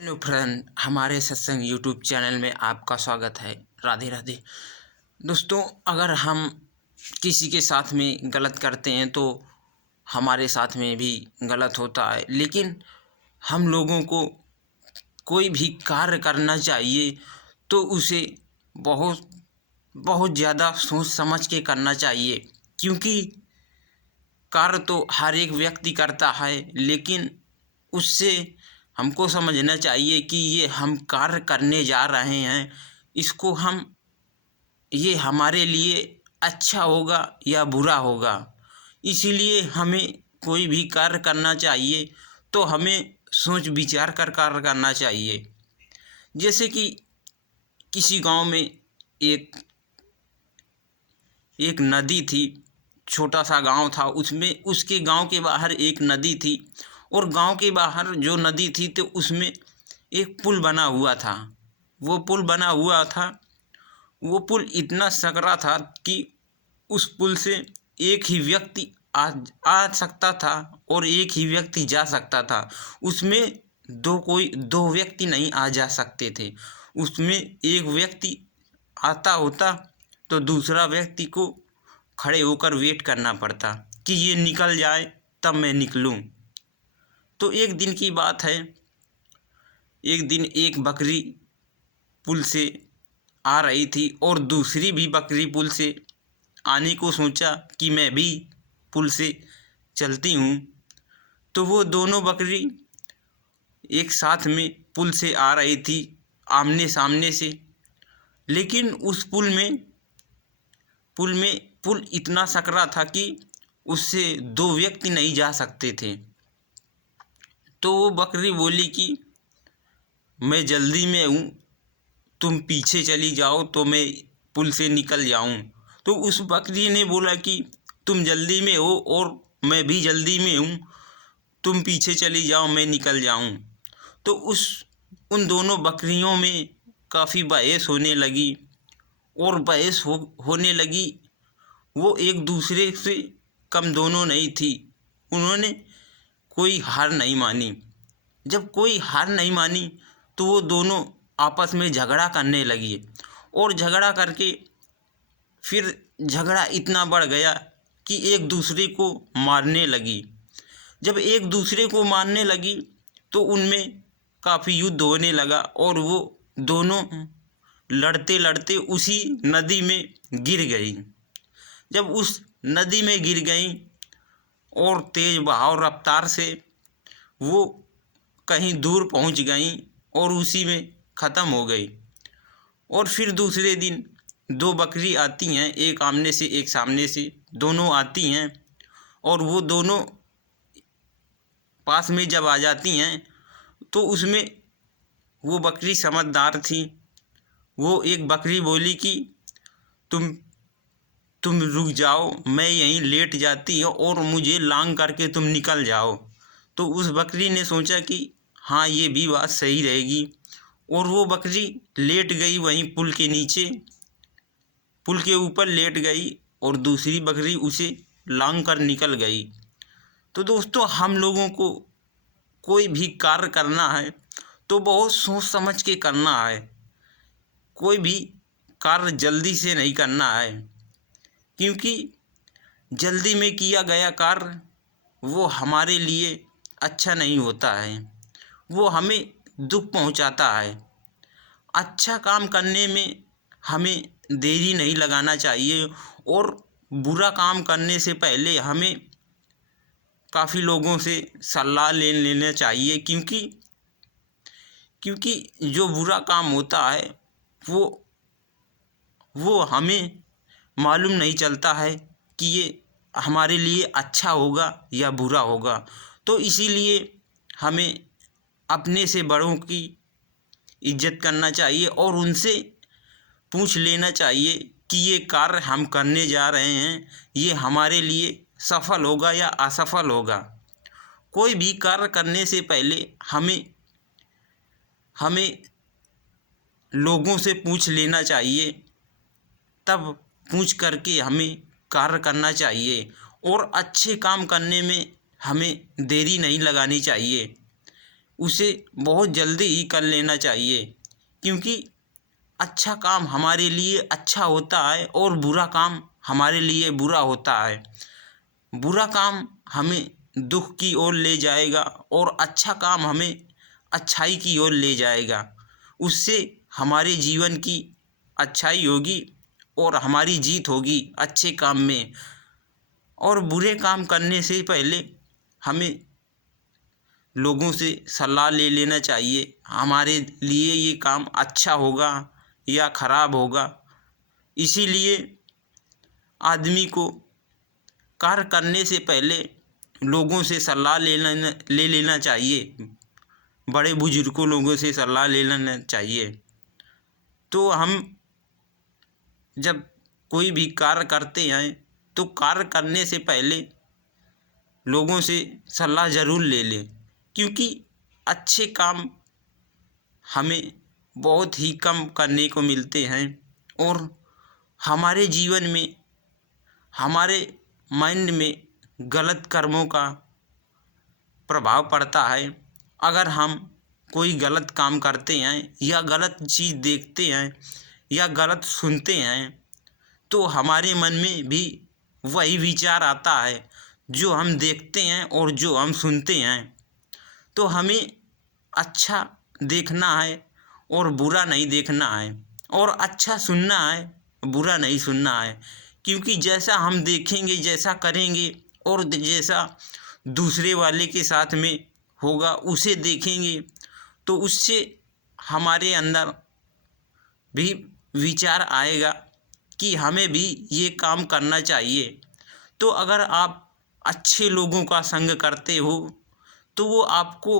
Hello friend, हमारे सत्संग YouTube channel में आपका स्वागत है। राधे राधे। दोस्तों, अगर हम किसी के साथ में गलत करते हैं तो हमारे साथ में भी गलत होता है, लेकिन हम लोगों को कोई भी कार्य करना चाहिए तो उसे बहुत बहुत ज़्यादा सोच समझ के करना चाहिए, क्योंकि कार्य तो हर एक व्यक्ति करता है, लेकिन उससे हमको समझना चाहिए कि ये हम कार्य करने जा रहे हैं, इसको हम ये हमारे लिए अच्छा होगा या बुरा होगा। इसीलिए हमें कोई भी कार्य करना चाहिए तो हमें सोच विचार कर कार्य करना चाहिए। जैसे कि किसी गांव में एक एक नदी थी। छोटा सा गांव था, उसमें उसके गांव के बाहर एक नदी थी, और गांव के बाहर जो नदी थी तो उसमें एक पुल बना हुआ था। वो पुल बना हुआ था, वो पुल इतना सकरा था कि उस पुल से एक ही व्यक्ति आ सकता था और एक ही व्यक्ति जा सकता था। उसमें दो व्यक्ति नहीं आ जा सकते थे। उसमें एक व्यक्ति आता होता तो दूसरा व्यक्ति को खड़े होकर वेट करना पड़ता कि ये निकल जाए तब मैं निकलूं। तो एक दिन की बात है, एक दिन एक बकरी पुल से आ रही थी और दूसरी भी बकरी पुल से आने को सोचा कि मैं भी पुल से चलती हूँ। तो वो दोनों बकरी एक साथ में पुल से आ रही थी, आमने सामने से। लेकिन उस पुल इतना सकरा था कि उससे दो व्यक्ति नहीं जा सकते थे। तो वो बकरी बोली कि मैं जल्दी में हूँ, तुम पीछे चली जाओ तो मैं पुल से निकल जाऊँ। तो उस बकरी ने बोला कि तुम जल्दी में हो और मैं भी जल्दी में हूँ, तुम पीछे चली जाओ मैं निकल जाऊँ। तो उन दोनों बकरियों में काफ़ी बहस होने लगी, और बहस होने लगी। वो एक दूसरे से कम दोनों नहीं थी। उन्होंने कोई हार नहीं मानी। जब कोई हार नहीं मानी तो वो दोनों आपस में झगड़ा करने लगी, और झगड़ा करके फिर झगड़ा इतना बढ़ गया कि एक दूसरे को मारने लगी। जब एक दूसरे को मारने लगी तो उनमें काफ़ी युद्ध होने लगा, और वो दोनों लड़ते लड़ते उसी नदी में गिर गई। जब उस नदी में गिर गई और तेज़ बहाव रफ्तार से वो कहीं दूर पहुंच गई और उसी में ख़त्म हो गई। और फिर दूसरे दिन दो बकरी आती हैं, एक आमने से एक सामने से, दोनों आती हैं, और वो दोनों पास में जब आ जाती हैं तो उसमें वो बकरी समझदार थी। वो एक बकरी बोली कि तुम तुम रुक जाओ, मैं यहीं लेट जाती हूँ और मुझे लांग करके तुम निकल जाओ। तो उस बकरी ने सोचा कि हाँ, ये भी बात सही रहेगी, और वो बकरी लेट गई वहीं पुल के नीचे, पुल के ऊपर लेट गई, और दूसरी बकरी उसे लांग कर निकल गई। तो दोस्तों, हम लोगों को कोई भी कार्य करना है तो बहुत सोच समझ के करना है। कोई भी कार्य जल्दी से नहीं करना है, क्योंकि जल्दी में किया गया कार्य वो हमारे लिए अच्छा नहीं होता है, वो हमें दुख पहुंचाता है। अच्छा काम करने में हमें देरी नहीं लगाना चाहिए, और बुरा काम करने से पहले हमें काफ़ी लोगों से सलाह ले लेना चाहिए, क्योंकि जो बुरा काम होता है वो हमें मालूम नहीं चलता है कि ये हमारे लिए अच्छा होगा या बुरा होगा। तो इसीलिए हमें अपने से बड़ों की इज्जत करना चाहिए और उनसे पूछ लेना चाहिए कि ये कार्य हम करने जा रहे हैं, ये हमारे लिए सफल होगा या असफल होगा। कोई भी कार्य करने से पहले हमें लोगों से पूछ लेना चाहिए, तब पूछ करके हमें कार्य करना चाहिए, और अच्छे काम करने में हमें देरी नहीं लगानी चाहिए। उसे बहुत जल्दी ही कर लेना चाहिए, क्योंकि अच्छा काम हमारे लिए अच्छा होता है और बुरा काम हमारे लिए बुरा होता है। बुरा काम हमें दुख की ओर ले जाएगा और अच्छा काम हमें अच्छाई की ओर ले जाएगा। उससे हमारे जीवन की अच्छाई होगी और हमारी जीत होगी अच्छे काम में। और बुरे काम करने से पहले हमें लोगों से सलाह ले लेना चाहिए, हमारे लिए ये काम अच्छा होगा या खराब होगा। इसीलिए आदमी को कार्य करने से पहले लोगों से सलाह ले लेना चाहिए, बड़े बुजुर्गों लोगों से सलाह ले लेना चाहिए। तो हम जब कोई भी कार्य करते हैं तो कार्य करने से पहले लोगों से सलाह ज़रूर ले लें, क्योंकि अच्छे काम हमें बहुत ही कम करने को मिलते हैं और हमारे जीवन में, हमारे माइंड में गलत कर्मों का प्रभाव पड़ता है। अगर हम कोई गलत काम करते हैं या गलत चीज़ देखते हैं या गलत सुनते हैं तो हमारे मन में भी वही विचार आता है जो हम देखते हैं और जो हम सुनते हैं। तो हमें अच्छा देखना है और बुरा नहीं देखना है, और अच्छा सुनना है, बुरा नहीं सुनना है। क्योंकि जैसा हम देखेंगे, जैसा करेंगे और जैसा दूसरे वाले के साथ में होगा उसे देखेंगे तो उससे हमारे अंदर भी विचार आएगा कि हमें भी ये काम करना चाहिए। तो अगर आप अच्छे लोगों का संग करते हो तो वो आपको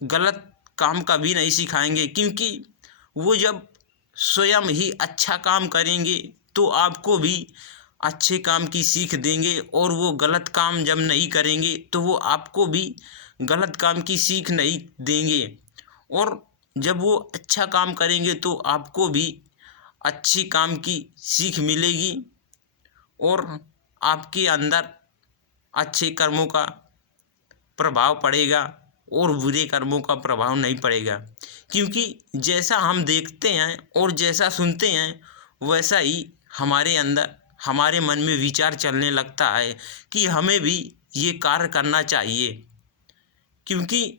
गलत काम कभी नहीं सिखाएंगे, क्योंकि वो जब स्वयं ही अच्छा काम करेंगे तो आपको भी अच्छे काम की सीख देंगे, और वो गलत काम जब नहीं करेंगे तो वो आपको भी गलत काम की सीख नहीं देंगे। और जब वो अच्छा काम करेंगे तो आपको भी अच्छी काम की सीख मिलेगी और आपके अंदर अच्छे कर्मों का प्रभाव पड़ेगा और बुरे कर्मों का प्रभाव नहीं पड़ेगा। क्योंकि जैसा हम देखते हैं और जैसा सुनते हैं वैसा ही हमारे अंदर, हमारे मन में विचार चलने लगता है कि हमें भी ये कार्य करना चाहिए। क्योंकि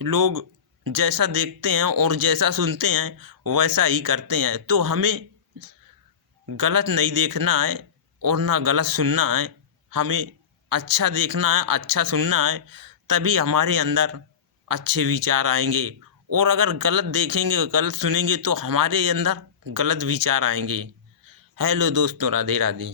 लोग जैसा देखते हैं और जैसा सुनते हैं वैसा ही करते हैं। तो हमें गलत नहीं देखना है और ना गलत सुनना है, हमें अच्छा देखना है, अच्छा सुनना है, तभी हमारे अंदर अच्छे विचार आएंगे। और अगर गलत देखेंगे, गलत सुनेंगे तो हमारे अंदर गलत विचार आएंगे। हेलो दोस्तों, राधे राधे।